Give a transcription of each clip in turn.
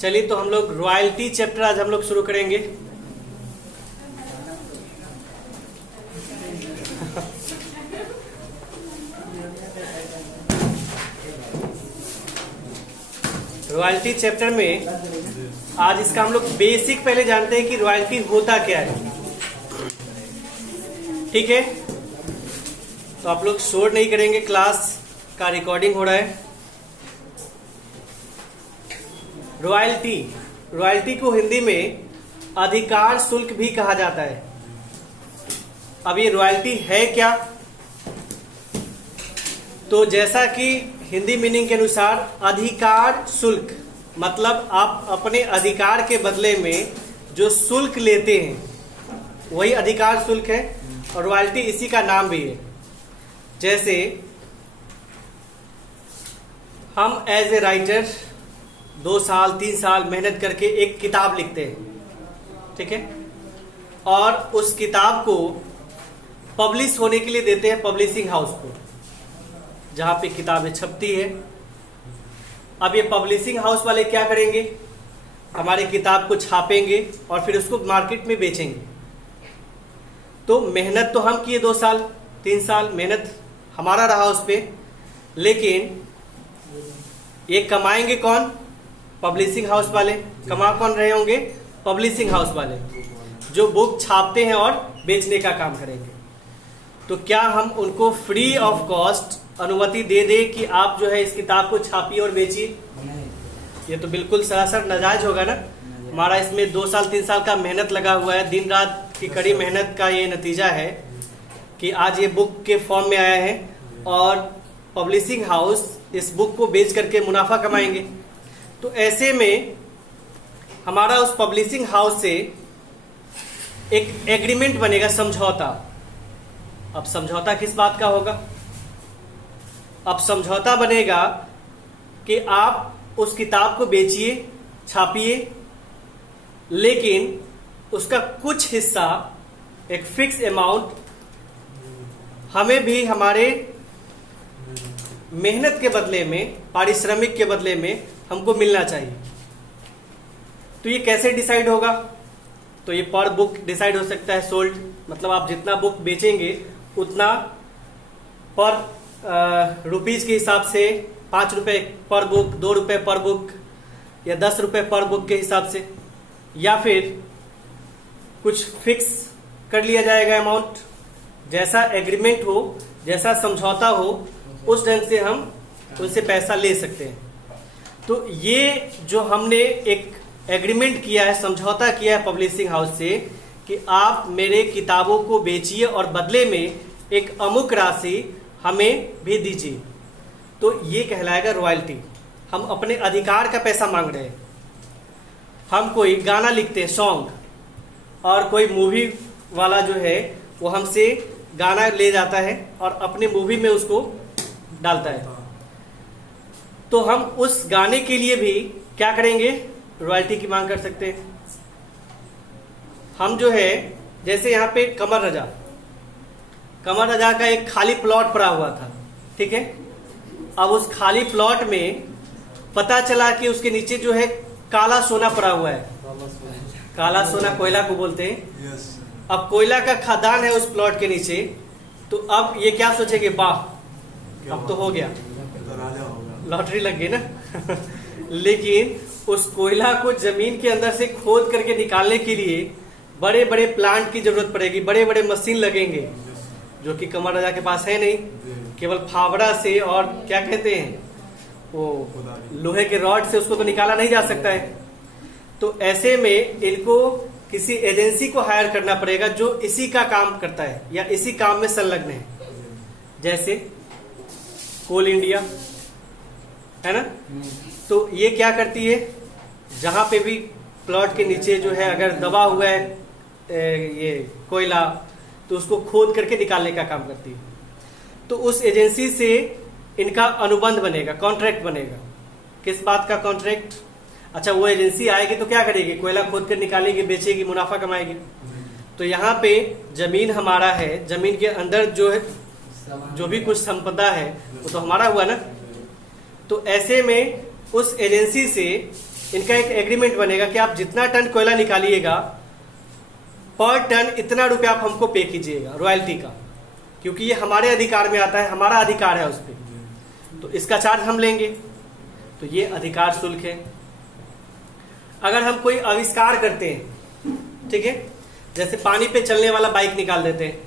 चलिए तो हम लोग रॉयल्टी चैप्टर आज हम लोग शुरू करेंगे। रॉयल्टी चैप्टर में आज इसका हम लोग बेसिक पहले जानते हैं कि रॉयल्टी होता क्या है। ठीक है, तो आप लोग शोर नहीं करेंगे, क्लास का रिकॉर्डिंग हो रहा है। रॉयल्टी को हिंदी में अधिकार शुल्क भी कहा जाता है। अब ये रॉयल्टी है क्या? तो जैसा कि हिंदी मीनिंग के अनुसार अधिकार शुल्क मतलब आप अपने अधिकार के बदले में जो शुल्क लेते हैं वही अधिकार शुल्क है, और रॉयल्टी इसी का नाम भी है। जैसे हम एज ए राइटर 2 साल 3 साल मेहनत करके एक किताब लिखते हैं, ठीक है, और उस किताब को पब्लिश होने के लिए देते हैं पब्लिशिंग हाउस को, जहां पे किताबें छपती है। अब ये पब्लिशिंग हाउस वाले क्या करेंगे? हमारे किताब को छापेंगे और फिर उसको मार्केट में बेचेंगे। तो मेहनत तो हम किए 2 साल 3 साल मेहनत हमारा रहा उस पे, लेकिन ये कमाएंगे कौन? पब्लिशिंग हाउस वाले। कमा कौन रहे होंगे? पब्लिशिंग हाउस वाले, जो बुक छापते हैं और बेचने का काम करेंगे। तो क्या हम उनको फ्री ऑफ कॉस्ट अनुमति दे दे कि आप जो है इस किताब को छापिए और बेचिए? ये तो बिल्कुल सरासर नाजायज होगा ना। हमारा इसमें 2 साल 3 साल का मेहनत लगा हुआ है, दिन रात की कड़ी मेहनत का ये नतीजा है कि आज ये बुक के फॉर्म में आया है, और पब्लिशिंग हाउस इस बुक को बेच करके मुनाफा कमाएंगे। तो ऐसे में हमारा उस पब्लिशिंग हाउस से एक एग्रीमेंट बनेगा, समझौता। अब समझौता किस बात का होगा? अब समझौता बनेगा कि आप उस किताब को बेचिए, छापिए, लेकिन उसका कुछ हिस्सा, एक फिक्स अमाउंट हमें भी हमारे मेहनत के बदले में, पारिश्रमिक के बदले में हमको मिलना चाहिए। तो ये कैसे डिसाइड होगा? तो ये पर बुक डिसाइड हो सकता है, सोल्ड मतलब आप जितना बुक बेचेंगे उतना पर रुपीज के हिसाब से, 5 रुपए पर बुक, 2 रुपए पर बुक, या 10 रुपए पर बुक के हिसाब से, या फिर कुछ फिक्स कर लिया जाएगा अमाउंट। जैसा एग्रीमेंट हो, जैसा समझौता हो, उस ढंग से हम उनसे पैसा ले सकते हैं। तो ये जो हमने एक एग्रीमेंट किया है, समझौता किया है पब्लिशिंग हाउस से कि आप मेरे किताबों को बेचिए और बदले में एक अमुक राशि हमें भी दीजिए, तो ये कहलाएगा रॉयल्टी। हम अपने अधिकार का पैसा मांग रहे हैं। हम कोई गाना लिखते हैं, सॉन्ग, और कोई मूवी वाला जो है वो हमसे गाना ले जाता है और अपने मूवी में उसको डालता है, तो हम उस गाने के लिए भी क्या करेंगे? रॉयल्टी की मांग कर सकते हैं। हम जो है, जैसे यहाँ पे कमर रजा का एक खाली प्लॉट पड़ा हुआ था, ठीक है। अब उस खाली प्लॉट में पता चला कि उसके नीचे जो है काला सोना पड़ा हुआ है। काला सोना कोयला को बोलते हैं। अब कोयला का खदान है उस प्लॉट के नीचे, तो अब ये क्या सोचेंगे? वाह, अब तो हो गया, लॉटरी लग गई ना। लेकिन उस कोयला को जमीन के अंदर से खोद करके निकालने के लिए बड़े बड़े प्लांट की जरूरत पड़ेगी, बड़े बड़े मशीन लगेंगे, जो कि कमर राजा के पास है नहीं। केवल फावड़ा से और क्या कहते हैं वो लोहे के रॉड से उसको तो निकाला नहीं जा सकता है। तो ऐसे में इनको किसी एजेंसी को हायर करना पड़ेगा जो इसी का काम करता है या इसी काम में संलग्न है। जैसे कोल इंडिया है ना, तो ये क्या करती है? जहां पे भी प्लॉट के नीचे जो है अगर दबा हुआ है ये कोयला, तो उसको खोद करके निकालने का काम करती है। तो उस एजेंसी से इनका अनुबंध बनेगा, कॉन्ट्रैक्ट बनेगा। किस बात का कॉन्ट्रैक्ट? अच्छा, वो एजेंसी आएगी तो क्या करेगी? कोयला खोद कर निकालेगी, बेचेगी, मुनाफा कमाएगी। तो यहाँ पे जमीन हमारा है, जमीन के अंदर जो है जो भी कुछ संपदा है वो तो हमारा हुआ ना। तो ऐसे में उस एजेंसी से इनका एक एग्रीमेंट बनेगा कि आप जितना टन कोयला निकालिएगा पर टन इतना रुपया आप हमको पे कीजिएगा रॉयल्टी का, क्योंकि ये हमारे अधिकार में आता है, हमारा अधिकार है उस पर, तो इसका चार्ज हम लेंगे। तो ये अधिकार शुल्क है। अगर हम कोई आविष्कार करते हैं, ठीक है, जैसे पानी पे चलने वाला बाइक निकाल देते हैं।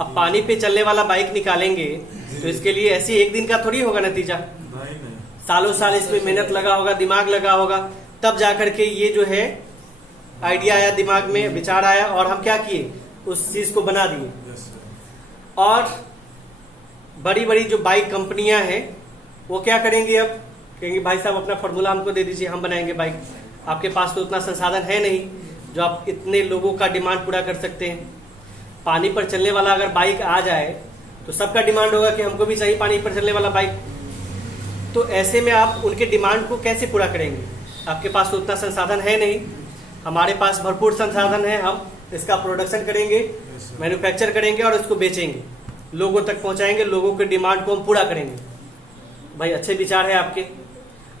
अब पानी पे चलने वाला बाइक निकालेंगे तो इसके लिए ऐसी एक दिन का थोड़ी होगा नतीजा, सालों साल इसमें मेहनत लगा होगा, दिमाग लगा होगा, तब जाकर के ये जो है आइडिया आया, दिमाग में विचार आया और हम क्या किए, उस चीज को बना दिए। और बड़ी बड़ी जो बाइक कंपनियां हैं वो क्या करेंगे, अब कहेंगे भाई साहब अपना फॉर्मूला हमको दे दीजिए, हम बनाएंगे बाइक। आपके पास तो उतना संसाधन है नहीं जो आप इतने लोगों का डिमांड पूरा कर सकते हैं। पानी पर चलने वाला अगर बाइक आ जाए तो सबका डिमांड होगा कि हमको भी चाहिए पानी पर चलने वाला बाइक। तो ऐसे में आप उनके डिमांड को कैसे पूरा करेंगे, आपके पास तो उतना संसाधन है नहीं। हमारे पास भरपूर संसाधन है, हम इसका प्रोडक्शन करेंगे, मैन्युफैक्चर करेंगे और इसको बेचेंगे, लोगों तक पहुंचाएंगे, लोगों के डिमांड को हम पूरा करेंगे। भाई अच्छे विचार है आपके,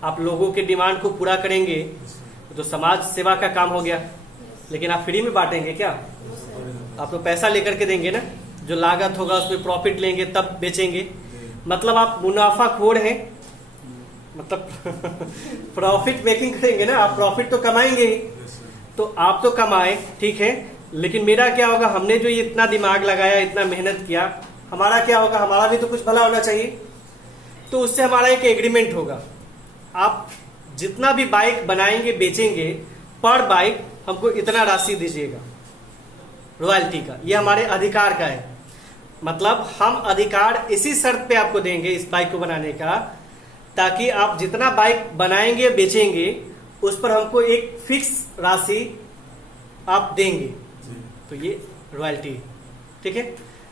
आप लोगों के डिमांड को पूरा करेंगे तो समाज सेवा का काम हो गया। लेकिन आप फ्री में बांटेंगे क्या, आप तो पैसा लेकर के देंगे ना, जो लागत होगा उसमें प्रॉफिट लेंगे तब बेचेंगे। मतलब आप मुनाफाखोर हैं, मतलब प्रॉफिट मेकिंग करेंगे ना, आप प्रॉफिट तो कमाएंगे ही। तो आप तो कमाए, ठीक है, लेकिन मेरा क्या होगा, हमने जो ये इतना दिमाग लगाया, इतना मेहनत किया, हमारा क्या होगा, हमारा भी तो कुछ भला होना चाहिए। तो उससे हमारा एक एग्रीमेंट होगा, आप जितना भी बाइक बनाएंगे बेचेंगे पर बाइक हमको इतना राशि दीजिएगा रॉयल्टी का, ये हमारे अधिकार का है। मतलब हम अधिकार इसी शर्त पे आपको देंगे इस बाइक को बनाने का, ताकि आप जितना बाइक बनाएंगे बेचेंगे उस पर हमको एक फिक्स राशि आप देंगे। तो ये रॉयल्टी, ठीक है।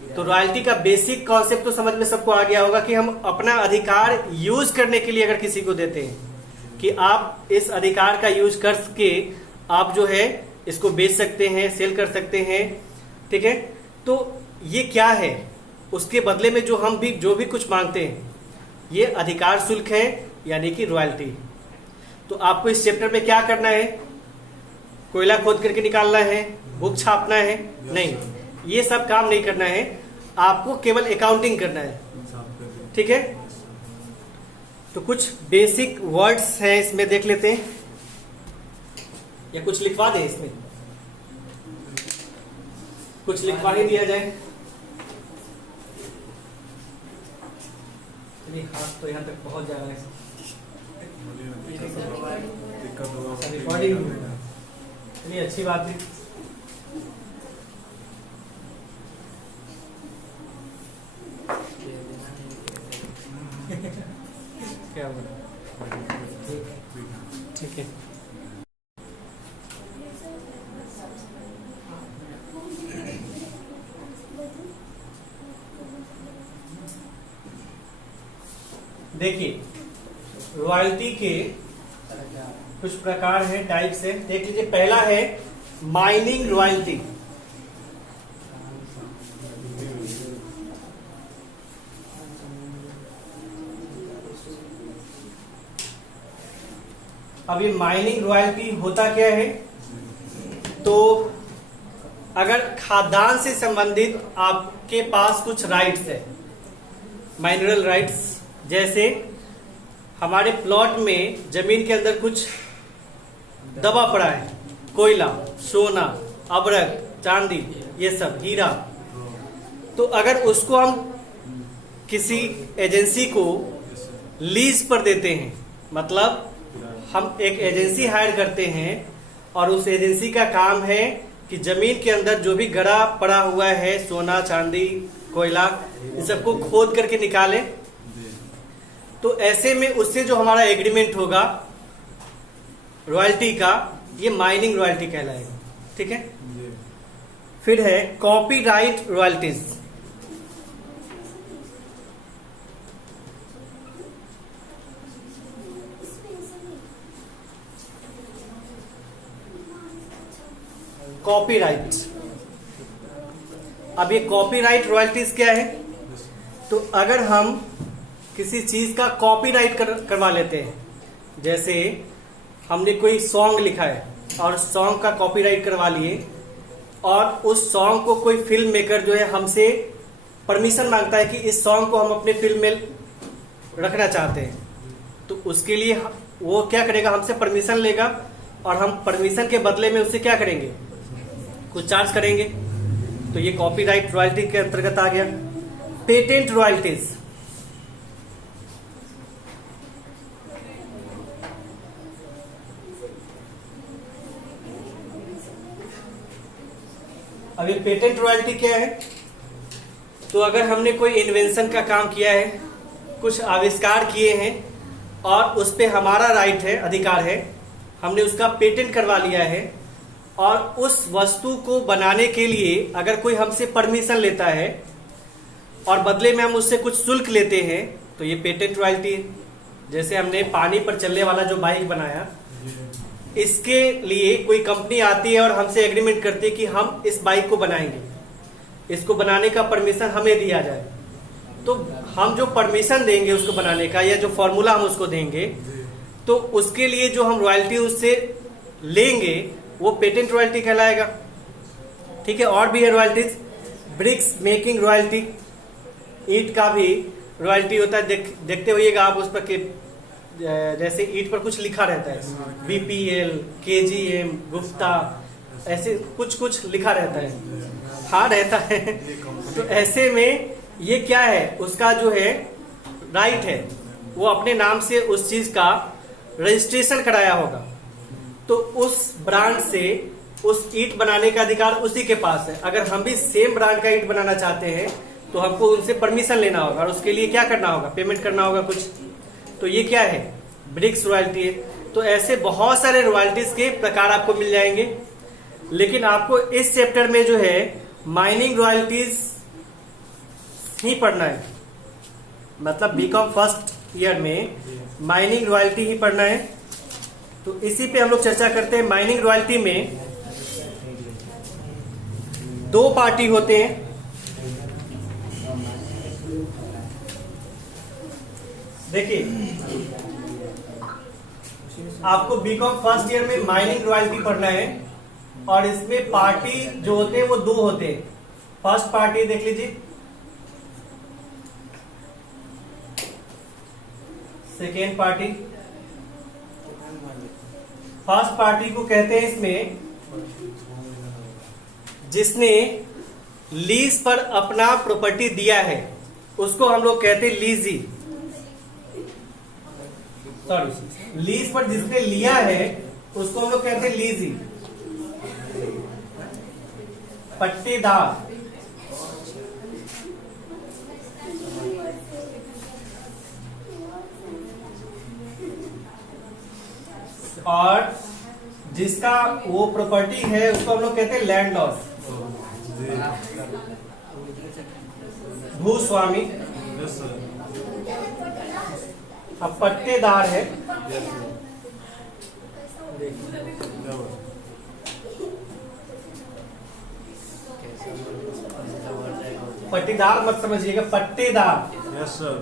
तो रॉयल्टी का बेसिक कॉन्सेप्ट तो समझ में सबको आ गया होगा कि हम अपना अधिकार यूज करने के लिए अगर किसी को देते हैं कि आप इस अधिकार का यूज करके आप जो है इसको बेच सकते हैं, सेल कर सकते हैं, ठीक है। तो ये क्या है, उसके बदले में जो हम भी जो भी कुछ मांगते हैं ये अधिकार शुल्क है, यानी कि रॉयल्टी। तो आपको इस चैप्टर में क्या करना है, कोयला खोद करके निकालना है, बुक छापना है, नहीं, ये सब काम नहीं करना है, आपको केवल अकाउंटिंग करना है, ठीक है। तो कुछ बेसिक वर्ड्स हैं इसमें, देख लेते हैं, या कुछ लिखवा दें इसमें, कुछ लिखवा ही दिया जाए। चलिए, हाथ तो यहाँ तक पहुंच जा रहा है, रिकॉर्डिंग, चलिए अच्छी बात है। क्या बोला, ठीक है। देखिए, रॉयल्टी के कुछ प्रकार हैं, टाइप्स हैं, देख लीजिए। पहला है माइनिंग रॉयल्टी। अब ये माइनिंग रॉयल्टी होता क्या है, तो अगर खाद्यान्न से संबंधित आपके पास कुछ राइट्स है, माइनरल राइट्स, जैसे हमारे प्लॉट में जमीन के अंदर कुछ दबा पड़ा है, कोयला, सोना, अबरक, चांदी, ये सब, हीरा, तो अगर उसको हम किसी एजेंसी को लीज पर देते हैं, मतलब हम एक एजेंसी हायर करते हैं और उस एजेंसी का काम है कि जमीन के अंदर जो भी गड़ा पड़ा हुआ है, सोना, चांदी, कोयला, इन सबको खोद करके निकाले, तो ऐसे में उससे जो हमारा एग्रीमेंट होगा रॉयल्टी का, ये माइनिंग रॉयल्टी कहलाएगा, ठीक है। फिर है कॉपीराइट रॉयल्टीज। कॉपीराइट, अब ये कॉपीराइट रॉयल्टीज क्या है, तो अगर हम किसी चीज का कॉपीराइट करवा लेते हैं, जैसे हमने कोई सॉन्ग लिखा है और सॉन्ग का कॉपीराइट करवा लिए, और उस सॉन्ग को कोई फिल्म मेकर जो है हमसे परमिशन मांगता है कि इस सॉन्ग को हम अपने फिल्म में रखना चाहते हैं, तो उसके लिए वो क्या करेगा, हमसे परमिशन लेगा और हम परमिशन के बदले में उससे क्या करेंगे, कुछ चार्ज करेंगे। तो ये कॉपीराइट रॉयल्टी के अंतर्गत आ गया। पेटेंट रॉयल्टीज, अब ये पेटेंट रॉयल्टी क्या है, तो अगर हमने कोई इन्वेंशन का काम किया है, कुछ आविष्कार किए हैं और उस पे हमारा राइट है, अधिकार है, हमने उसका पेटेंट करवा लिया है, और उस वस्तु को बनाने के लिए अगर कोई हमसे परमिशन लेता है और बदले में हम उससे कुछ शुल्क लेते हैं, तो ये पेटेंट रॉयल्टी है। जैसे हमने पानी पर चलने वाला जो बाइक बनाया, इसके लिए कोई कंपनी आती है और हमसे एग्रीमेंट करती है कि हम इस बाइक को बनाएंगे, इसको बनाने का परमिशन हमें दिया जाए। तो हम जो परमिशन देंगे उसको बनाने का, या जो फॉर्मूला हम उसको देंगे, तो उसके लिए जो हम रॉयल्टी उससे लेंगे वो पेटेंट रॉयल्टी कहलाएगा। ठीक है, और भी है रॉयल्टीज। ब्रिक्स मेकिंग रॉयल्टी, ईंट का भी रॉयल्टी होता है। देखते होइएगा आप उस पर कि जैसे ईंट पर कुछ लिखा रहता है, BPL, KGM, गुप्ता, ऐसे कुछ कुछ लिखा रहता है। हाँ, रहता है। तो ऐसे में ये क्या है, उसका जो है राइट है, वो अपने नाम से उस चीज का रजिस्ट्रेशन कराया होगा, तो उस ब्रांड से उस ईंट बनाने का अधिकार उसी के पास है। अगर हम भी सेम ब्रांड का ईंट बनाना चाहते हैं तो हमको उनसे परमिशन लेना होगा, और उसके लिए क्या करना होगा, पेमेंट करना होगा कुछ। तो ये क्या है, ब्रिक्स रॉयल्टी है। तो ऐसे बहुत सारे रॉयल्टीज के प्रकार आपको मिल जाएंगे, लेकिन आपको इस चैप्टर में जो है माइनिंग रॉयल्टीज ही पढ़ना है। मतलब बीकॉम फर्स्ट ईयर में माइनिंग रॉयल्टी ही पढ़ना है। तो इसी पे हम लोग चर्चा करते हैं। माइनिंग रॉयल्टी में दो पार्टी होते हैं। देखिए, आपको बीकॉम फर्स्ट ईयर में माइनिंग रॉयल्टी पढ़ना है, और इसमें पार्टी जो होते हैं वो दो होते हैं। फर्स्ट पार्टी देख लीजिए, सेकेंड पार्टी। फर्स्ट पार्टी को कहते हैं इसमें जिसने लीज पर अपना प्रॉपर्टी दिया है, उसको हम लोग कहते हैं लीजी। सॉरी, लीज पर जिसने लिया है उसको हम लोग कहते हैं लीजी। पट्टेदार, और जिसका वो प्रॉपर्टी है उसको हम लोग कहते हैं लैंडलॉर्ड, भूस्वामी। अब पट्टेदार है, पट्टेदार मत समझिएगा, पट्टेदार। यस सर,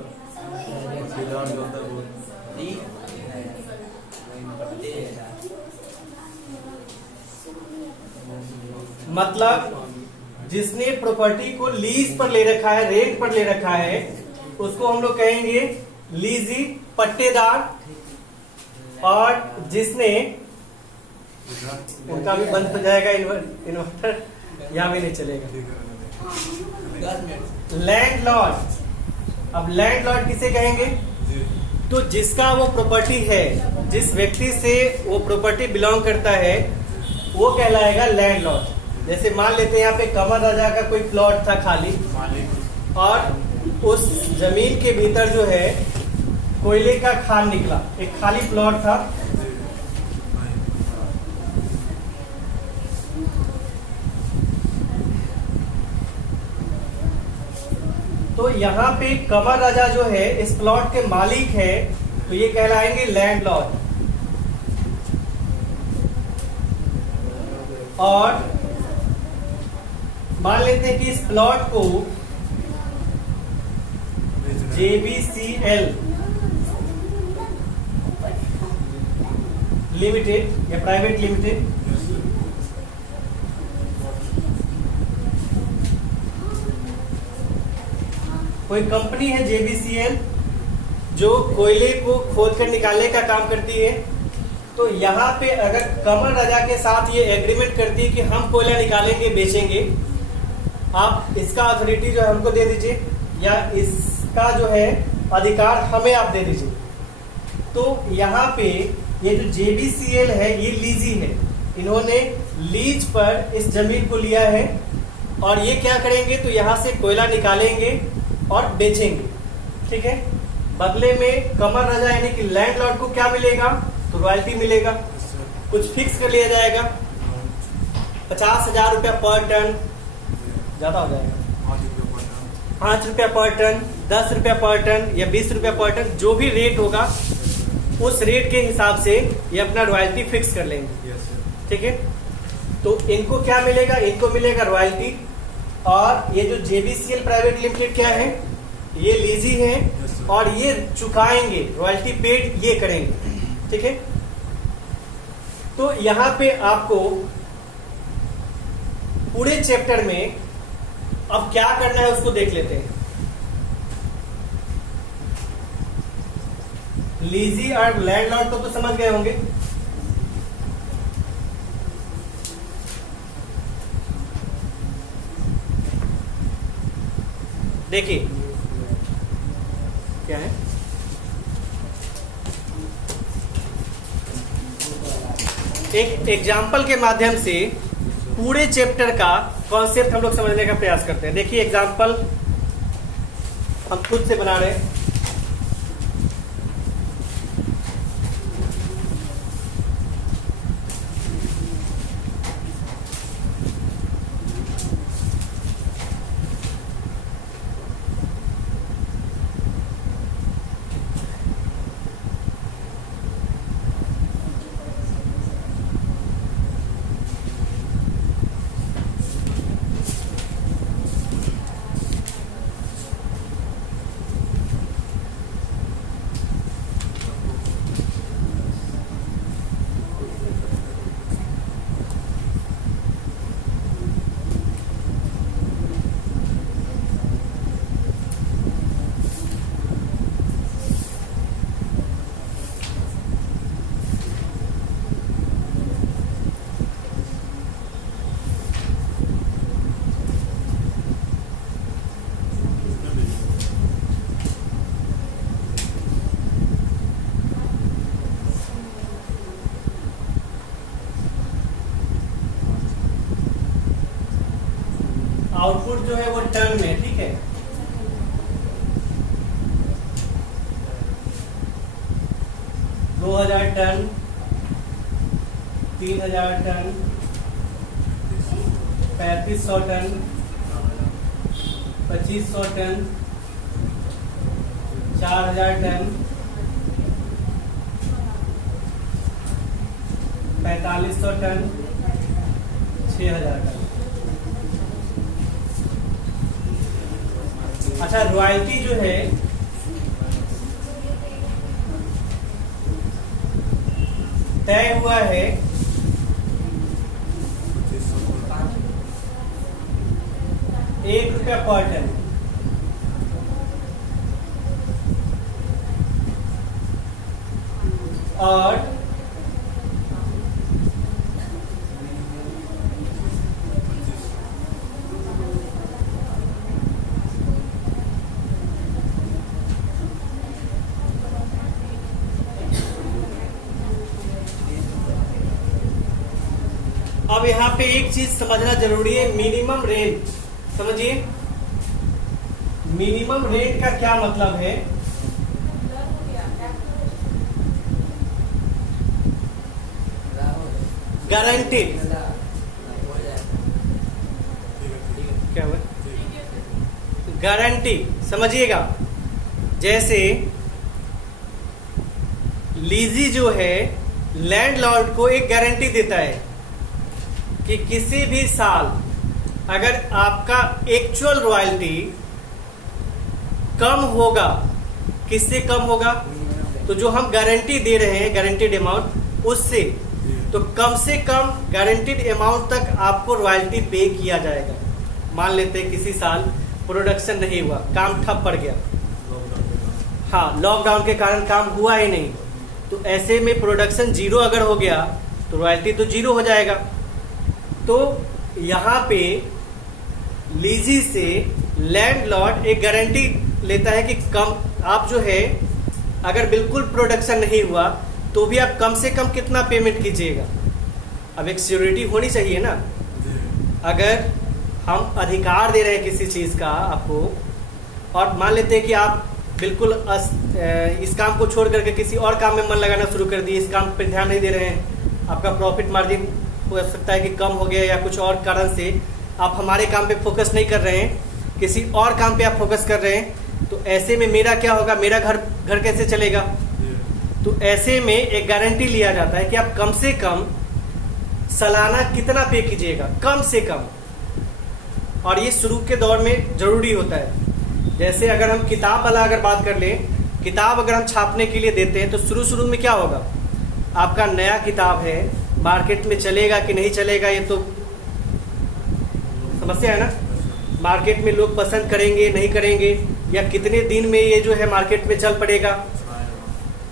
मतलब जिसने प्रॉपर्टी को लीज पर ले रखा है, रेंट पर ले रखा है, उसको हम लोग कहेंगे लीजी, पट्टेदार। और जिसने, उनका भी बंद हो जाएगा इन्वर्टर, यहां भी नहीं चलेगा, लैंडलॉर्ड। अब लैंडलॉर्ड किसे कहेंगे, तो जिसका वो प्रॉपर्टी है, जिस व्यक्ति से वो प्रॉपर्टी बिलोंग करता है, वो कहलाएगा लैंडलॉर्ड। जैसे मान लेते हैं यहाँ पे कंवर राजा का कोई प्लॉट था खाली, और उस जमीन के भीतर जो है कोयले का खान निकला, एक खाली प्लॉट था। तो यहाँ पे कंवर राजा जो है इस प्लॉट के मालिक है, तो ये कहलाएंगे लैंडलॉर्ड। और मान लेते हैं कि इस प्लॉट को JBCL लिमिटेड या प्राइवेट लिमिटेड, कोई कंपनी है JBCL जो कोयले को खोद कर निकालने का काम करती है, तो यहाँ पे अगर कमर राजा के साथ ये एग्रीमेंट करती है कि हम कोयला निकालेंगे बेचेंगे, आप इसका अथॉरिटी जो है हमको दे दीजिए या इसका जो है अधिकार हमें आप दे दीजिए। तो यहाँ पे ये जो JBCL है ये लीजी है, इन्होंने लीज पर इस जमीन को लिया है और ये क्या करेंगे तो यहाँ से कोयला निकालेंगे और बेचेंगे, ठीक है। बदले में कमर राजा यानी कि लैंडलॉर्ड को क्या मिलेगा तो रॉयल्टी मिलेगा, कुछ फिक्स कर लिया जाएगा, 50,000 रुपया पर टन, ज्यादा हो जाएगा, 5 रुपया पर टन, 10 रुपया पर टन या 20 रुपया पर टन, जो भी रेट होगा उस रेट के हिसाब से ये अपना रॉयल्टी फिक्स कर लेंगे, ठीक है। तो इनको क्या मिलेगा, इनको मिलेगा रॉयल्टी, और ये जो JBCL प्राइवेट लिमिटेड क्या है ये लीजी है और ये चुकाएंगे, रॉयल्टी पेड ये करेंगे, ठीक है। तो यहां पे आपको पूरे चैप्टर में अब क्या करना है उसको देख लेते हैं। लीजी और लैंडलॉर्ड को तो समझ गए होंगे। देखिए क्या है, एक एग्जाम्पल के माध्यम से पूरे चैप्टर का कॉन्सेप्ट हम लोग समझने का प्रयास करते हैं। देखिए एग्जाम्पल हम खुद से बना रहे हैं। आउटपुट जो है वो टन में, ठीक है। दो 2000 ton, 3000 ton, 3500 ton, 2500 ton, 4000 ton, 4500 ton, 6000 ton. अच्छा, रॉयल्टी जो है तय हुआ है 1 रुपया पर टन, और अब यहाँ पे एक चीज समझना जरूरी है, मिनिमम रेंट। समझिए मिनिमम रेंट का क्या मतलब है। गारंटीड, क्या हुआ, गारंटी समझिएगा। जैसे लीजी जो है लैंडलॉर्ड को एक गारंटी देता है कि किसी भी साल अगर आपका एक्चुअल रॉयल्टी कम होगा, किससे कम होगा, तो जो हम गारंटी दे रहे हैं गारंटीड अमाउंट उससे, तो कम से कम गारंटीड अमाउंट तक आपको रॉयल्टी पे किया जाएगा। मान लेते हैं किसी साल प्रोडक्शन नहीं हुआ, काम ठप पड़ गया, हाँ लॉकडाउन के कारण काम हुआ ही नहीं, तो ऐसे में प्रोडक्शन जीरो अगर हो गया तो रॉयल्टी तो जीरो हो जाएगा। तो यहाँ पे लीजी से लैंडलॉर्ड एक गारंटी लेता है कि कम आप जो है अगर बिल्कुल प्रोडक्शन नहीं हुआ तो भी आप कम से कम कितना पेमेंट कीजिएगा। अब एक सिक्योरिटी होनी चाहिए ना, अगर हम अधिकार दे रहे हैं किसी चीज़ का आपको, और मान लेते हैं कि आप बिल्कुल इस काम को छोड़ करके किसी और काम में मन लगाना शुरू कर दिए, इस काम पर ध्यान नहीं दे रहे हैं, आपका प्रॉफिट मार्जिन हो सकता है कि कम हो गया या कुछ और कारण से आप हमारे काम पे फोकस नहीं कर रहे हैं, किसी और काम पे आप फोकस कर रहे हैं, तो ऐसे में मेरा क्या होगा, मेरा घर कैसे चलेगा। तो ऐसे में एक गारंटी लिया जाता है कि आप कम से कम सालाना कितना पे कीजिएगा, कम से कम, और ये शुरू के दौर में ज़रूरी होता है। जैसे अगर हम किताब वाला अगर बात कर लें, किताब अगर हम छापने के लिए देते हैं तो शुरू में क्या होगा, आपका नया किताब है, मार्केट में चलेगा कि नहीं चलेगा ये तो समस्या है ना, मार्केट में लोग पसंद करेंगे नहीं करेंगे, या कितने दिन में ये जो है मार्केट में चल पड़ेगा।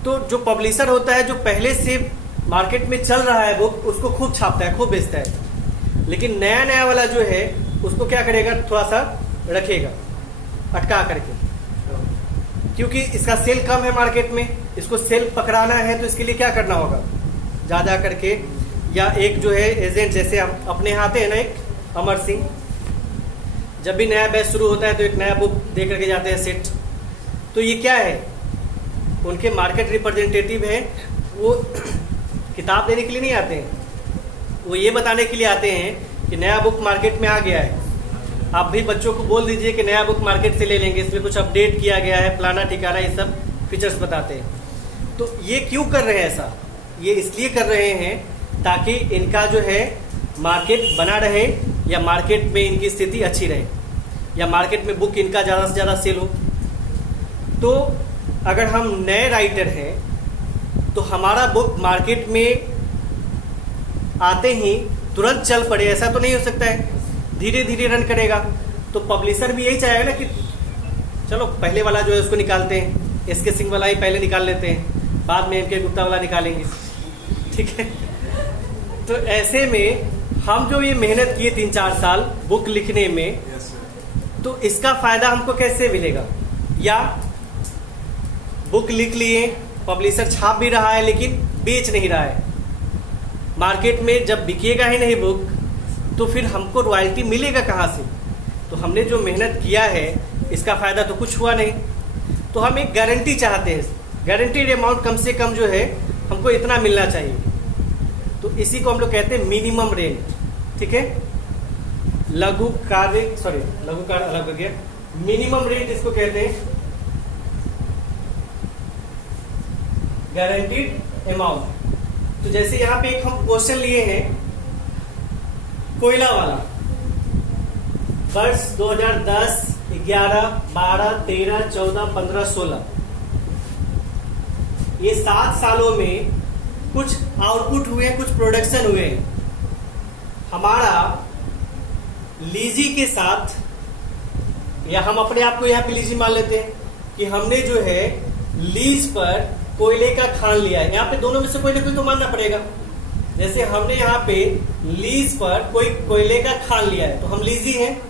तो जो पब्लिशर होता है, जो पहले से मार्केट में चल रहा है बुक, उसको खूब छापता है, खूब बेचता है, लेकिन नया वाला जो है उसको क्या करेगा, थोड़ा सा रखेगा अटका करके, क्योंकि इसका सेल कम है मार्केट में, इसको सेल पकड़ाना है तो इसके लिए क्या करना होगा, जा करके, या एक जो है एजेंट, जैसे हम अपने यहाँ आते हैं ना, एक अमर सिंह, जब भी नया बैच शुरू होता है तो एक नया बुक दे करके जाते हैं सेट। तो ये क्या है, उनके मार्केट रिप्रेजेंटेटिव हैं, वो किताब देने के लिए नहीं आते हैं, वो ये बताने के लिए आते हैं कि नया बुक मार्केट में आ गया है, आप भी बच्चों को बोल दीजिए कि नया बुक मार्केट से ले लेंगे, इसमें कुछ अपडेट किया गया है, फलाना ठिकाना, ये सब फीचर्स बताते हैं। तो ये क्यों कर रहे हैं ऐसा, ये इसलिए कर रहे हैं ताकि इनका जो है मार्केट बना रहे, या मार्केट में इनकी स्थिति अच्छी रहे, या मार्केट में बुक इनका ज़्यादा से ज़्यादा सेल हो। तो अगर हम नए राइटर हैं तो हमारा बुक मार्केट में आते ही तुरंत चल पड़े, ऐसा तो नहीं हो सकता है, धीरे धीरे रन करेगा। तो पब्लिशर भी यही चाहेगा ना कि चलो पहले वाला जो है उसको निकालते हैं, एसके सिंह वाला ही पहले निकाल लेते हैं, बाद में एमके गुप्ता वाला निकालेंगे, ठीक है। तो ऐसे में हम जो ये मेहनत किए 3-4 साल बुक लिखने में, तो इसका फायदा हमको कैसे मिलेगा, या बुक लिख लिए, पब्लिशर छाप भी रहा है लेकिन बेच नहीं रहा है, मार्केट में जब बिकेगा ही नहीं बुक तो फिर हमको रॉयल्टी मिलेगा कहाँ से। तो हमने जो मेहनत किया है इसका फायदा तो कुछ हुआ नहीं। तो हम एक गारंटी चाहते हैं, गारंटीड अमाउंट कम से कम जो है हमको इतना मिलना चाहिए, तो इसी को हम लोग कहते हैं मिनिमम रेंट, ठीक है। लघु कार्य अलग हो गया, मिनिमम रेंट इसको कहते हैं, गारंटीड अमाउंट। तो जैसे यहाँ पे एक हम क्वेश्चन लिए हैं, कोयला वाला, वर्ष 2010, 11, 12, 13, 14, 15, 16, ये 7 सालों में कुछ आउटपुट हुए, कुछ प्रोडक्शन हुए। हमारा लीजी के साथ, या हम अपने आप को यहाँ पे लीजी मान लेते हैं कि हमने जो है लीज पर कोयले का खान लिया है। यहाँ पे दोनों में से कोई ना कोई तो मानना पड़ेगा। जैसे हमने यहाँ पे लीज पर कोई कोयले का खान लिया है तो हम लीजी हैं,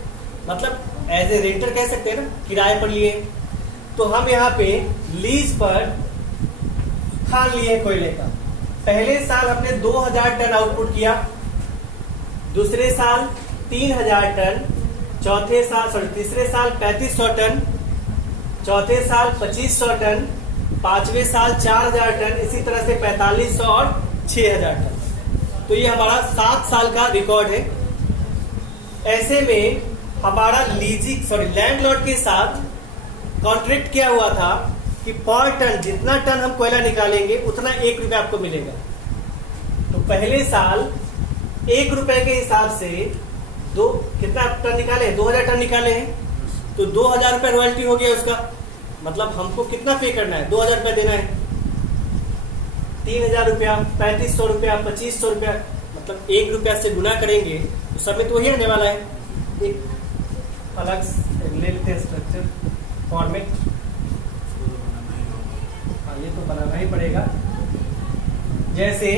मतलब एज ए रेंटर कह सकते हैं ना, किराए पर लिए। तो हम यहाँ पे लीज पर खान लिए कोयले का। पहले साल हमने 2000 टन आउटपुट किया, दूसरे साल 3000 टन, तीसरे साल 3500 टन, चौथे साल 2500 टन, पांचवें साल 4000 टन, इसी तरह से 4500 और 6000 टन। तो ये हमारा 7 साल का रिकॉर्ड है। ऐसे में हमारा लैंडलॉर्ड के साथ कॉन्ट्रैक्ट किया हुआ था कि पर टन, जितना टन हम कोयला निकालेंगे उतना 1 रुपया आपको मिलेगा। तो पहले साल 1 रुपए के हिसाब से कितना टन निकाले हैं, 2000 टन निकाले हैं, तो 2000 रुपये रॉयल्टी हो गया उसका। मतलब हमको कितना पे करना है, 2000 रुपये देना है। 3,000 रुपया, 3,500 रुपया, 2,500 रुपया, मतलब 1 रुपया से गुना करेंगे तो सब में तो वही आने वाला है। एक अलग ले लेते हैं स्ट्रक्चर फॉर्मेट। हाँ, ये तो बनाना ही पड़ेगा। जैसे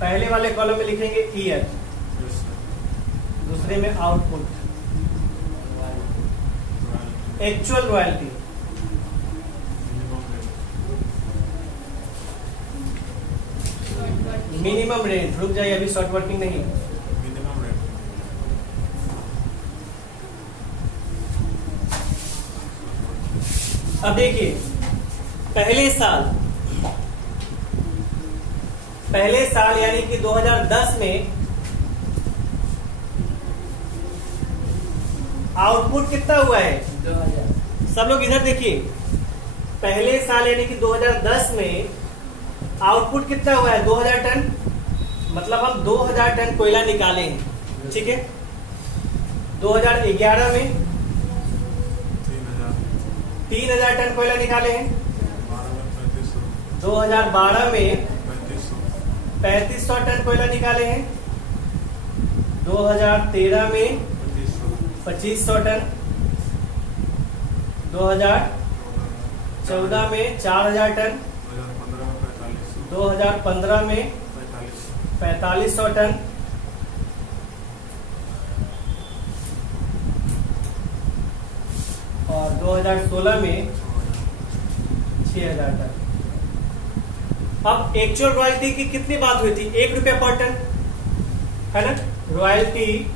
पहले वाले कॉलम में लिखेंगे ईयर, दूसरे में output, actual royalty, minimum rent. रुक जाइए, अभी शॉर्ट वर्किंग नहीं। अब देखिए, पहले साल यानी कि 2010 में आउटपुट कितना हुआ है? 2000। सब लोग इधर देखिए, पहले साल यानी कि 2010 में आउटपुट कितना हुआ है? 2000 टन। मतलब हम 2000 टन कोयला निकाले हैं, ठीक है। 2011 में 3000 टन कोयला निकाले हैं। 2012 में 3500 टन कोयला निकाले हैं। 2013 में 2500 टन। 2014 में 4000 टन। 2015 में 4500 टन। और 2016 में 6000 टन। अब एक्चुअल रॉयल्टी की कितनी बात हुई थी? 1 रुपया पर टन, है ना। रॉयल्टी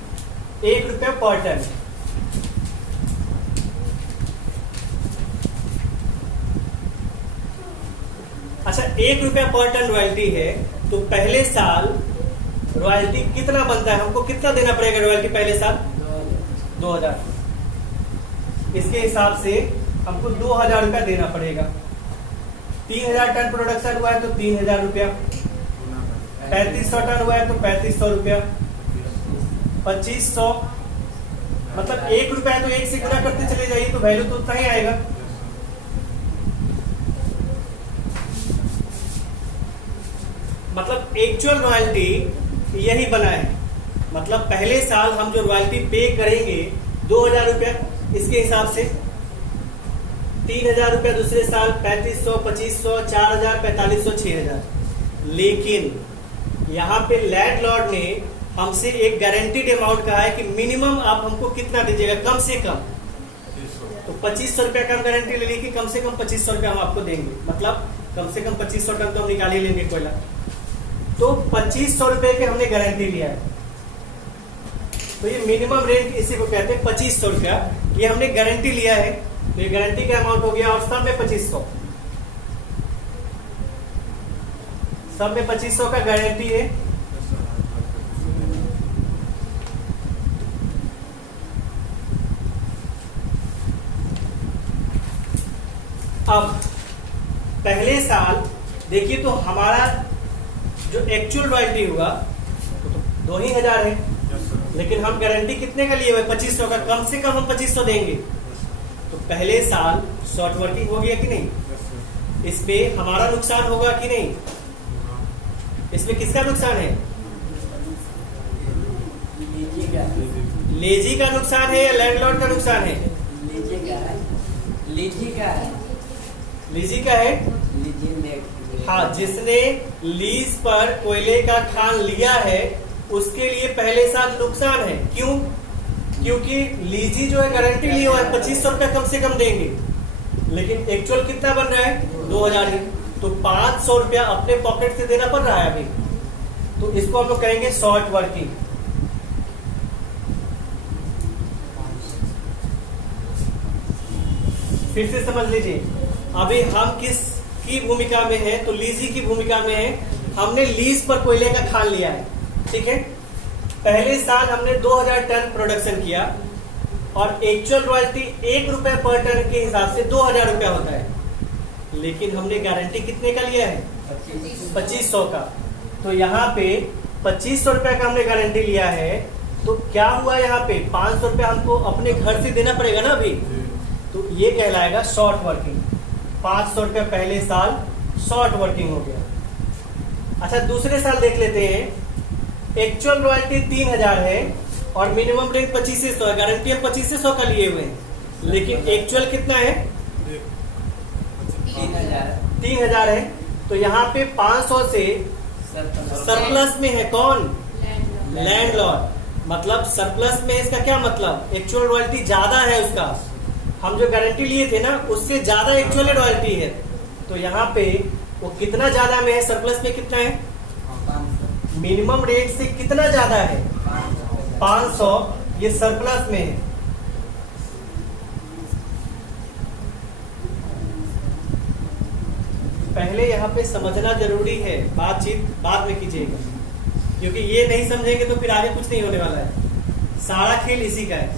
1 रुपया पर टन। अच्छा, 1 रुपया पर टन रॉयल्टी है, तो पहले साल रॉयल्टी कितना बनता है? हमको कितना देना पड़ेगा रॉयल्टी पहले साल? 2000। इसके हिसाब से हमको 2000 रुपया देना पड़ेगा। 3000 टन प्रोडक्शन हुआ है तो 3000 रुपया। 3500 टन हुआ है तो 3500 रुपया। 2500, मतलब 1 रुपया है तो 1 से गुना करते चले जाइए तो वैल्यू तो उतना ही आएगा। मतलब एक्चुअल रॉयल्टी यही बना है। मतलब पहले साल हम जो रॉयल्टी पे करेंगे 2000 रुपया, इसके हिसाब से 3000 रुपया। दूसरे साल 3500, 2500, 4000, 4500, 6000। लेकिन यहाँ पे लैंडलॉर्ड ने हमसे एक गारंटीड अमाउंट कहा है कि मिनिमम आप हमको कितना दीजिएगा, कम से कम। तो 2500 रुपया का हम गारंटी ले ली कि कम से कम 2500 रुपया हम आपको देंगे। मतलब कम से कम 2500 टन तो हम निकाल ही लेंगे कोयला। तो 2500 रुपए के हमने गारंटी लिया है। तो ये मिनिमम रेंट इसी को कहते हैं, 2500 रुपया। ये हमने गारंटी लिया है, तो ये गारंटी का अमाउंट हो गया। और सब में 2500, सब में 2500 का गारंटी है। अब पहले साल देखिए, तो हमारा जो एक्चुअल रॉयल्टी हुआ तो 2000 है, लेकिन हम गारंटी कितने का लिए हुए? 2500 का। कम से कम हम 2500 देंगे। तो पहले साल शॉर्ट वर्किंग हो गया कि नहीं? इसमें हमारा नुकसान होगा कि नहीं? इसमें किसका नुकसान है? लेजी का नुकसान है या लैंडलॉर्ड का नुकसान है? लीजी का है। हाँ, जिसने लीज पर कोयले का खान लिया है उसके लिए पहले साल नुकसान है। क्यों? क्योंकि लीजी जो है गारंटी लिए हुआ है, 2500 रुपया कम से कम देंगे, लेकिन एक्चुअल कितना बन रहा है? 2000 ही। तो 500 रुपया अपने पॉकेट से देना पड़ रहा है अभी। तो इसको हम लोग कहेंगे शॉर्ट वर्किंग। फिर से समझ लीजिए, अभी हम किस की भूमिका में है? तो लीजी की भूमिका में है। हमने लीज पर कोयले का खान लिया है, ठीक है। पहले साल हमने 2000 टन प्रोडक्शन किया और एक्चुअल रॉयल्टी 1 रुपया पर टन के हिसाब से 2000 रुपया होता है, लेकिन हमने गारंटी कितने का लिया है? 2500 का। तो यहाँ पे 2500 रुपया का हमने गारंटी लिया है। तो क्या हुआ यहाँ पे? 500 रुपया हमको अपने घर से देना पड़ेगा ना अभी। तो ये कहलाएगा शॉर्ट वर्किंग। 500 रुपया पहले साल शॉर्ट वर्किंग हो गया। अच्छा दूसरे साल देख लेते हैं। एक्चुअल रॉयल्टी 3000 है और मिनिमम रेट 2500 है। गारंटी हम 2500 का लिए हुए हैं, लेकिन एक्चुअल कितना है? 3000 है। तो यहाँ पे 500 से सरप्लस में है कौन? लैंडलॉर्ड। मतलब सरप्लस में इसका क्या मतलब? एक्चुअल रॉयल्टी ज्यादा है उसका। हम जो गारंटी लिए थे ना उससे ज्यादा एक्चुअल रॉयल्टी है। तो यहाँ पे वो कितना ज्यादा में है? सरप्लस में कितना है? मिनिमम रेट से कितना ज्यादा है? 500। ये सरप्लस में है। पहले यहाँ पे समझना जरूरी है, बातचीत बाद में कीजिएगा, क्योंकि ये नहीं समझेंगे तो फिर आगे कुछ नहीं होने वाला है। सारा खेल इसी का है।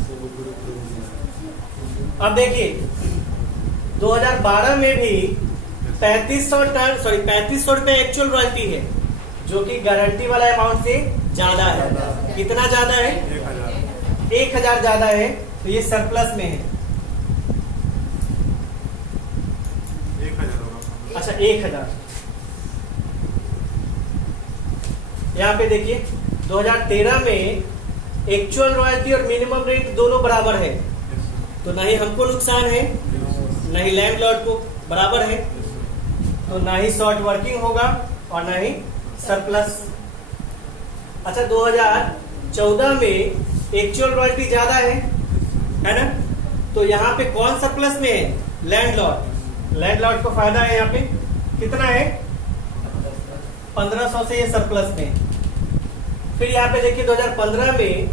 अब देखिए 2012 में भी 3500 रुपए एक्चुअल रॉयल्टी है, जो कि गारंटी वाला अमाउंट से ज्यादा है। कितना ज्यादा है? 1000 ज्यादा है। तो ये सरप्लस में है। अच्छा 1000। यहाँ पे देखिए 2013 में एक्चुअल रॉयल्टी और मिनिमम रेट दोनों बराबर है, तो ना ही हमको नुकसान है ना ही लैंडलॉर्ड को, बराबर है। तो ना ही शॉर्ट वर्किंग होगा और ना ही सरप्लस। अच्छा 2014 में एक्चुअल रॉयल्टी ज्यादा है ना? तो यहाँ पे कौन सरप्लस में है? लैंडलॉर्ड। लैंडलॉर्ड को फायदा है। यहाँ पे कितना है? 1500 से ये सरप्लस में। फिर यहाँ पे देखिए 2015 में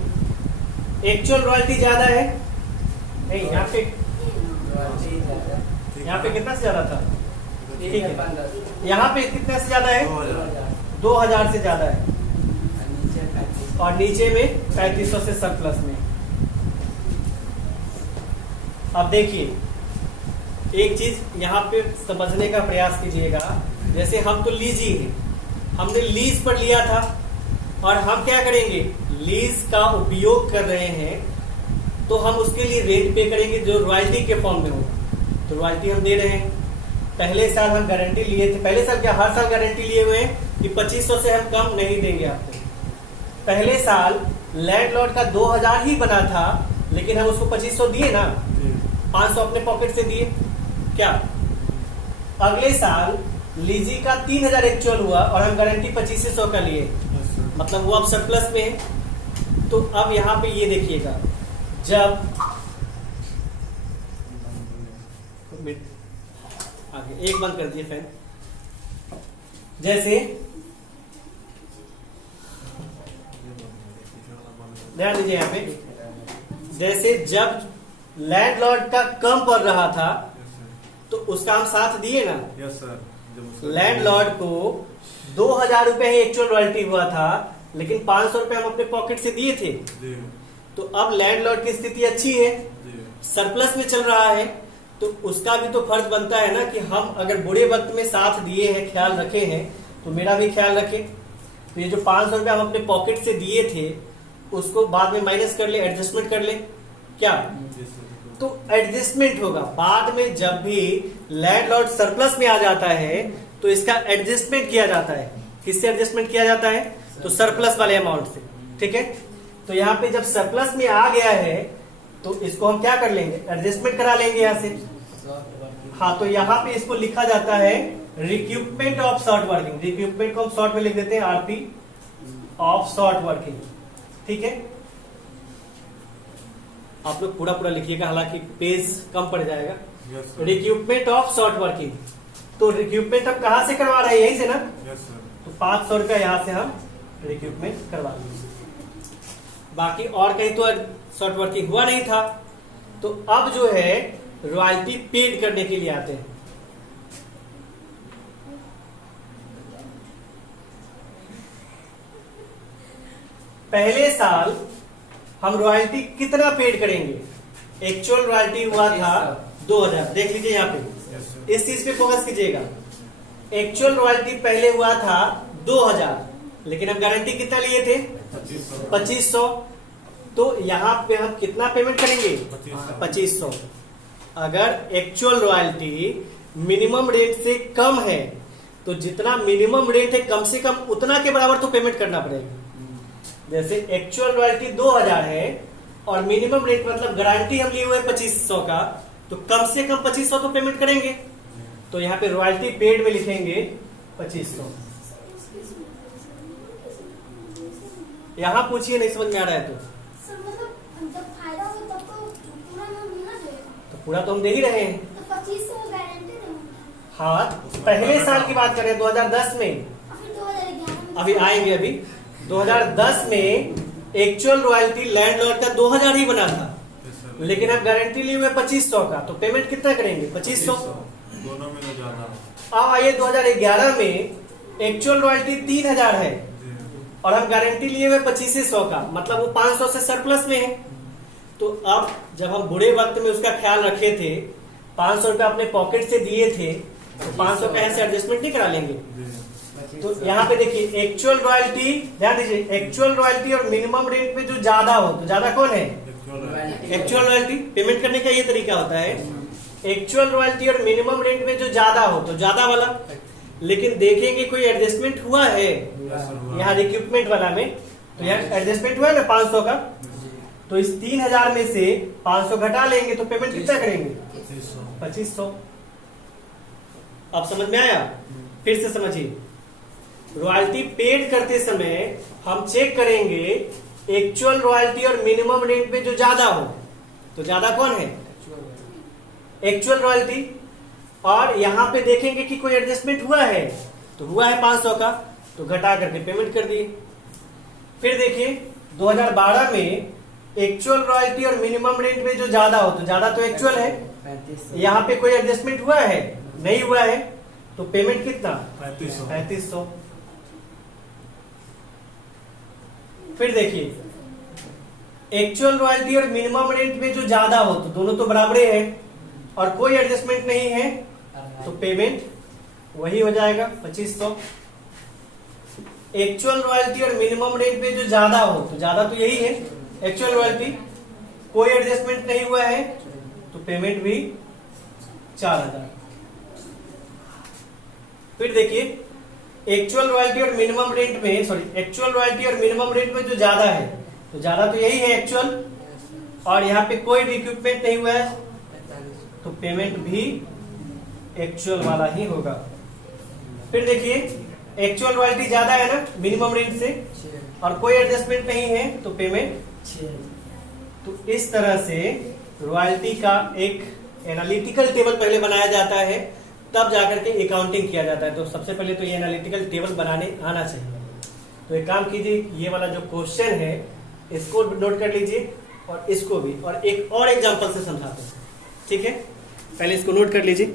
एक्चुअल रॉयल्टी ज्यादा है नहीं, यहाँ पे कितना से ज्यादा था? ठीक है। यहाँ पे कितने से ज्यादा है? 2000 से ज्यादा है। और नीचे में 3500 से सरप्लस में। अब देखिए एक चीज यहाँ पे समझने का प्रयास कीजिएगा। जैसे हम तो लीज ही है, हमने लीज पर लिया था और हम क्या करेंगे? लीज का उपयोग कर रहे हैं तो हम उसके लिए रेंट पे करेंगे जो रॉयल्टी के फॉर्म में होगा। तो रॉयल्टी हम दे रहे हैं। पहले साल हम गारंटी लिए थे। पहले साल क्या, हर साल गारंटी लिए हुए हैं कि 2500 से हम कम नहीं देंगे आपको। पहले साल लैंडलॉर्ड का 2000 ही बना था, लेकिन हम उसको 2500 दिए ना, 500 अपने पॉकेट से दिए। क्या अगले साल लीजी का 3000 एक्चुअल हुआ और हम गारंटी 2500 का लिए, मतलब वो अब सरप्लस में है। तो अब यहाँ पे ये देखिएगा, जब आगे एक बंद कर दिए फैन। जैसे ध्यान दीजिए यहाँ पे, जैसे जब लैंडलॉर्ड का कम पड़ रहा था तो उसका हम साथ दिए ना। Yes sir. लैंडलॉर्ड को 2000 रुपए ही एक्चुअल रॉयल्टी हुआ था, लेकिन 500 रुपए हम अपने पॉकेट से दिए थे। तो अब लैंडलॉर्ड की स्थिति अच्छी है, सरप्लस में चल रहा है, तो उसका भी तो फर्ज बनता है ना कि हम अगर बुरे वक्त में साथ दिए हैं, ख्याल रखे हैं, तो मेरा भी ख्याल रखे। तो ये जो 500 रुपए हम अपने पॉकेट से दिए थे उसको बाद में माइनस कर ले, एडजस्टमेंट कर ले। क्या तो एडजस्टमेंट होगा बाद में। जब भी लैंडलॉर्ड सरप्लस में आ जाता है तो इसका एडजस्टमेंट किया जाता है। किससे एडजस्टमेंट किया जाता है? तो सरप्लस वाले अमाउंट से। ठीक है। तो यहाँ पे जब सरप्लस में आ गया है तो इसको हम क्या कर लेंगे? एडजस्टमेंट करा लेंगे यहाँ से। हाँ, तो यहाँ पे इसको लिखा जाता है रिक्यूपमेंट ऑफ शॉर्ट वर्किंग। रिक्यूपमेंट को हम शॉर्ट में लिख देते हैं आरपी ऑफ शॉर्ट वर्किंग। ठीक है। आप लोग पूरा पूरा लिखिएगा, हालांकि पेज कम पड़ जाएगा। रिक्यूपमेंट ऑफ शॉर्ट वर्किंग। तो रिक्यूपमेंट हम कहां से करवा रहे हैं? यहीं से ना। तो 500 रुपया यहां से हम रिक्यूपमेंट करवा लेंगे। बाकी और कहीं तो शॉर्ट वर्किंग हुआ नहीं था, तो अब जो है रॉयल्टी पेड करने के लिए आते हैं। पहले साल हम रॉयल्टी कितना पेड करेंगे? एक्चुअल रॉयल्टी हुआ था 2000। देख लीजिए यहाँ पे, इस चीज पे फोकस कीजिएगा। एक्चुअल रॉयल्टी पहले हुआ था 2000, लेकिन हम गारंटी कितना लिए थे? 2500। तो यहाँ पे हम कितना पेमेंट करेंगे? 2500। अगर एक्चुअल रॉयल्टी मिनिमम रेट से कम है तो जितना मिनिमम रेंट है कम से कम उतना के बराबर तो पेमेंट करना पड़ेगा। जैसे एक्चुअल रॉयल्टी 2000 है और मिनिमम रेट मतलब गारंटी हम लिए हुए 2500 का, तो कम से कम 2500 तो पेमेंट करेंगे। तो यहाँ पे रॉयल्टी पेड में लिखेंगे 2500। यहाँ पूछिए नहीं समझ में आ रहा है सर मतलब जब फायदा हो तब तो पूरा अमाउंट मिलना चाहिए। तो पूरा तो हम दे ही रहे हैं। तो 2500 गारंटी है। हाँ, पहले साल की बात करें 2010 में, फिर 2011 में अभी आएंगे। अभी 2010 में एक्चुअल रॉयल्टी लैंडलॉर्ड का 2000 ही बना था, लेकिन अब गारंटी लिए हुए 2500 का, तो पेमेंट कितना करेंगे? 2500। दोनों में तो जाना। अब आइए 2011 में एक्चुअल रॉयल्टी 3000 है और हम गारंटी लिए हुए 2500 का, मतलब वो 500 से सरप्लस में है। तो अब जब हम बुरे वक्त में उसका ख्याल रखे थे, 500 रुपए अपने पॉकेट से दिए थे, तो 500 का ऐसे एडजस्टमेंट नहीं करा लेंगे। तो यहाँ पे देखिए एक्चुअल रॉयल्टी, ध्यान दीजिए, एक्चुअल रॉयल्टी और मिनिमम रेंट में जो ज्यादा हो, तो ज्यादा कौन है? Actual royalty. पेमेंट करने का ये तरीका होता है, एक्चुअल रॉयल्टी और मिनिमम रेंट में जो ज्यादा हो तो ज्यादा वाला। लेकिन देखेंगे कोई एडजस्टमेंट हुआ है यहाँ रिक्रूटमेंट वाला में, तो यहाँ एडजस्टमेंट हुआ है ना 500 का, तो इस 3000 में से 500 घटा लेंगे तो पेमेंट कितना करेंगे? 2500। अब समझ में आया? फिर से समझिए, रॉयल्टी पेड करते समय हम चेक करेंगे एक्चुअल रॉयल्टी और मिनिमम रेंट में जो ज्यादा हो, तो ज्यादा कौन है? Actual royalty. और यहां पे देखेंगे कि कोई एडजस्टमेंट हुआ है, तो हुआ है 500 का, तो घटा करके पेमेंट कर दिए। फिर देखिए 2012 में एक्चुअल रॉयल्टी और मिनिमम रेंट में जो ज्यादा हो, तो ज्यादा तो एक्चुअल है, यहाँ पे कोई एडजस्टमेंट हुआ है? नहीं हुआ है, तो पेमेंट कितना? 3500। फिर देखिए एक्चुअल रॉयल्टी और मिनिमम रेंट में जो ज्यादा हो, तो दोनों तो बराबर है और कोई एडजस्टमेंट नहीं है, तो पेमेंट वही हो जाएगा 2500। एक्चुअल रॉयल्टी और मिनिमम रेंट में जो ज्यादा हो, तो ज्यादा तो यही है एक्चुअल रॉयल्टी, कोई एडजस्टमेंट नहीं हुआ है, तो पेमेंट भी 4000। फिर देखिए एक्चुअल रॉयल्टी और मिनिमम रेंट में, एक्चुअल रॉयल्टी और मिनिमम रेंट में जो ज्यादा है, तो ज्यादा तो यही है एक्चुअल, और यहाँ पे कोई भी इक्विपमेंट नहीं हुआ है, तो पेमेंट भी एक्चुअल वाला ही होगा। फिर देखिए एक्चुअल रॉयल्टी ज्यादा है ना मिनिमम रेंट से, और कोई एडजस्टमेंट नहीं है, तो पेमेंट। तो इस तरह से रॉयल्टी का एक एनालिटिकल टेबल पहले बनाया जाता है, तब जाकर के अकाउंटिंग किया जाता है। तो सबसे पहले तो ये एनालिटिकल टेबल बनाने आना चाहिए। तो एक काम कीजिए, ये वाला जो क्वेश्चन है इसको नोट कर लीजिए और इसको भी, और एक और एग्जांपल से समझाते हैं, ठीक है? पहले इसको नोट कर लीजिए।